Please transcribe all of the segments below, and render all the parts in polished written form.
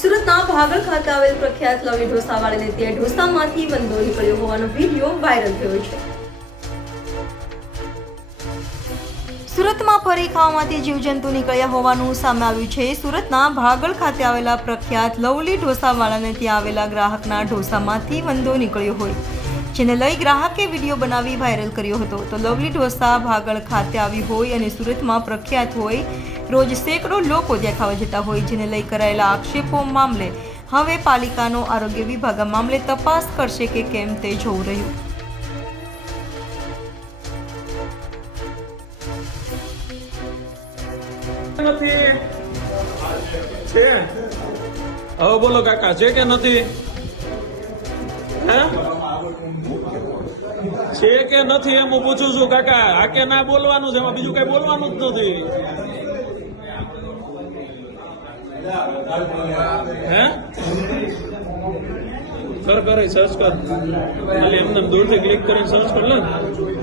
સુરતના ભાગળ ખાતે આવેલ પ્રખ્યાત લવલી ઢોસાવાળાને ત્યાં ઢોસામાંથી વંદો નીકળ્યો હોવાનો વિડીયો વાયરલ થયો છે। સુરતમાં ફરી ખાવામાંથી જીવજંતુ નીકળ્યા હોવાનું સામે આવ્યું છે। સુરતના ભાગળ ખાતે આવેલા પ્રખ્યાત લવલી ઢોસાવાળાને ત્યાં આવેલા ગ્રાહકના ઢોસામાંથી વંદો નીકળ્યો હોય, જેને લઈ ગ્રાહકે વિડીયો બનાવી વાયરલ કર્યો હતો। તો લવલી ઢોસા ભાગળ ખાતે આવી હોય અને સુરતમાં પ્રખ્યાત હોય, રોજ સેંકડો લોકો ત્યાં ખાવા જતા હોય, જેને લઈ કરાયેલા આક્ષેપો મામલે હવે પાલિકાનો આરોગ્ય વિભાગ આ મામલે તપાસ કરશે કે કેમ તે જોવું રહ્યું। હવે બોલો કાકા, છે કે નથી? છે કે નથી એમ હું પૂછું છું કાકા। આ કે ના બોલવાનું છે, એમાં બીજું કઈ બોલવાનું જ નથી। હે કર કરે સર્ચ કર, ખાલી એમને દૂરથી ક્લિક કરીને સર્ચ કર લે,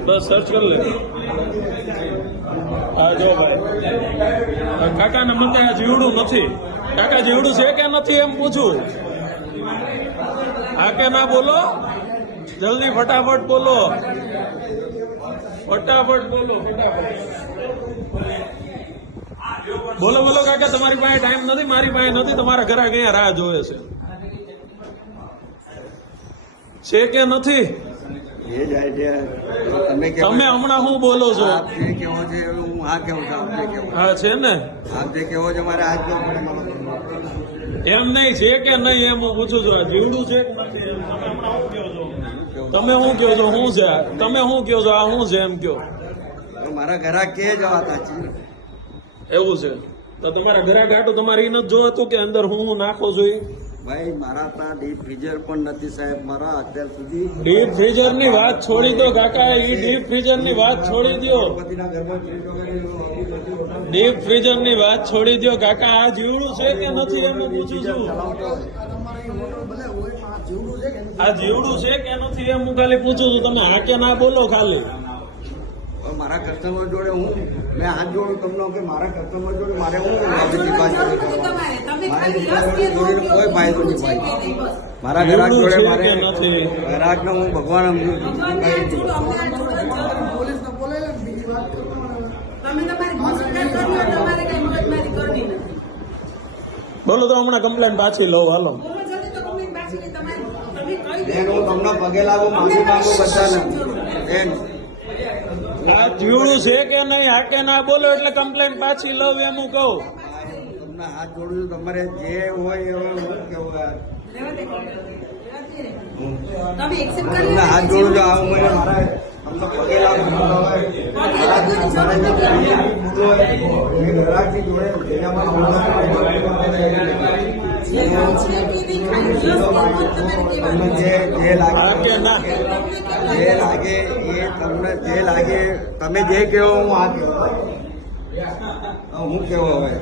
બસ સર્ચ કર લે। હા જો ભાઈ, કાકાને મતે આ જીવડું નથી। કાકા જીવડું છે કે નથી એમ પૂછું। આ કે ના બોલો, જલ્દી ફટાફટ બોલો, ફટાફટ બોલો, બોલો બોલો કાકા, તમારી પાસે ટાઈમ નથી, મારી પાસે નથી, તમારા ઘરે અહીંયા રાહ જોવે છે કે નથી? તમે હમણાં હું બોલો છો? હા છે ને, એમ નહીં છે કે નહીં એમ હું પૂછું છું। જીવડું છે કે નથી એમ તમે હમણાં હું કહો છો? તમે શું કહો છો? શું છે? તમે શું કહો છો? આ શું છે એમ કહો? મારા ઘરા કે જવાતા છે એવું છે તો તમારા ઘરા ગાટો તમારે એ નથી જોવાતું કે અંદર હું નાખો જોઈએ? ભાઈ મારા ત્યાં ડીપ ફ્રીઝર પણ નથી સાહેબ, મારા અત્યાર સુધી ડીપ ફ્રીઝર ની વાત છોડી દો કાકા, એ ડીપ ફ્રીઝર ની વાત છોડી દો, ડીપ ફ્રીઝર ની વાત છોડી દો કાકા। આ જીવડું છે કે નથી એમ પૂછું છું। આ જીવડું છે કે નથી એમ હું ખાલી પૂછું છું, તમે હા કે ના બોલો ખાલી। મારા કસ્ટમર જોડે હું મેં હાથ જોડું તમને કે મારા કસ્ટમર જોડે મારે હું કોઈ ફાયદો નહીં ભાઈ। મારા ગ્રાહક જોડે મારે ગ્રાહકને હું ભગવાન સમજુ છું। બોલો તો હમણાં કમ્પ્લેન પાછી લો, હાલો। હું તમને પગે લાગુ, માફી માંગુ બધાને। આ જીવડું છે કે નહીં, આ કે ના બોલો એટલે કમ્પ્લેન પાછી લઉં એમ હું કહું। તમને હાથ જોડું છું, તમારે જે હોય એવું કેવું તમને હાથ જોડું છું। આવું મને મારા તમને પગે લાગુ ગ્રાહકની જોડે જે લાગે એ તમને જે લાગે, તમે જે કહો હું આ કહો, હું કેવો હવે